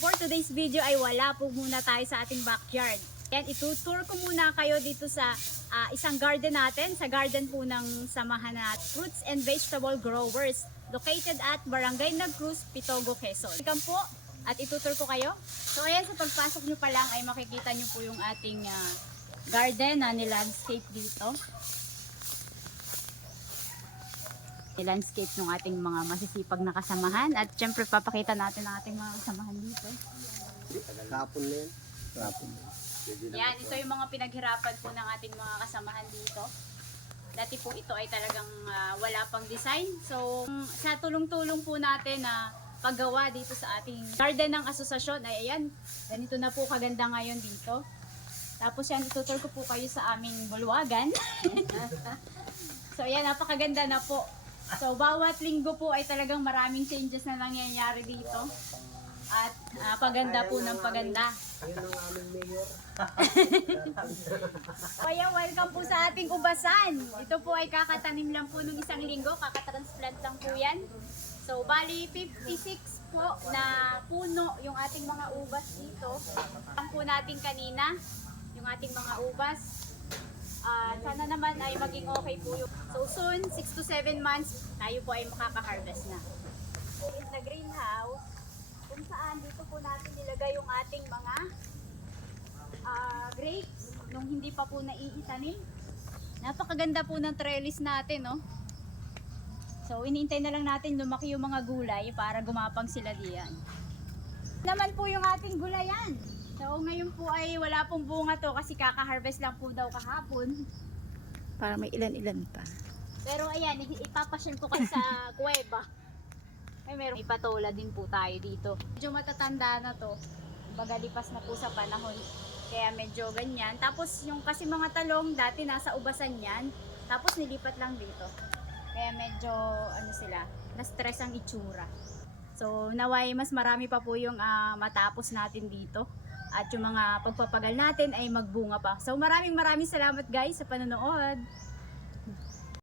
For today's video ay wala po muna tayo sa ating backyard. Yan, itutour ko muna kayo dito sa isang garden natin, sa garden po ng samahan na Fruits and Vegetable Growers, located at Barangay Nagcruz, Pitogo, Quezon. Welcome po at itutour ko kayo. So ayan, sa pagpasok nyo pa lang ay makikita nyo po yung ating garden na nilandscape dito. Landscape ng ating mga masisipag na kasamahan at syempre papakita natin ang ating mga kasamahan dito. Kapon na yan. Kapon. Yan, ito yung mga pinaghirapan po ng ating mga kasamahan dito. Dati po ito ay talagang wala pang design. So sa tulong-tulong po natin na paggawa dito sa ating garden ng asosasyon ay ayan, ganito na po kaganda ngayon dito. Tapos yan, itutur ko po kayo sa aming bulwagan. So ayan, napakaganda na po. So, bawat linggo po ay talagang maraming changes na nangyayari dito. At paganda po ng paganda. Yun ang aming mayor. Kaya welcome po sa ating ubasan. Ito po ay kakatanim lang po nung isang linggo. Kakatransplant lang po yan. So, bali 56 po na puno yung ating mga ubas dito. Ang po natin kanina, yung ating mga ubas. Sana naman ay maging okay po yung. So soon, 6 to 7 months, tayo po ay makaka-harvest na. In the greenhouse, kung saan dito po natin nilagay yung ating mga grapes nung hindi pa po naiitanim. Napakaganda po ng trellis natin, no? So iniintay na lang natin lumaki yung mga gulay para gumapang sila diyan. Naman po yung ating gulayan. So ngayon po ay wala pong bunga to kasi kaka-harvest lang po daw kahapon. Para may ilan-ilan pa. Pero ayan, ipapasyal ko kayo sa kuweba. Ay meron ipatola din po tayo dito. Medyo matatanda na to. Baga lipas na po sa panahon. Kaya medyo ganyan. Tapos yung kasi mga talong dati nasa ubasan yan. Tapos nilipat lang dito. Kaya medyo ano sila, na-stress ang itsura. So naway mas marami pa po yung matapos natin dito. At yung mga pagpapagal natin ay magbunga pa. So maraming salamat guys sa panonood.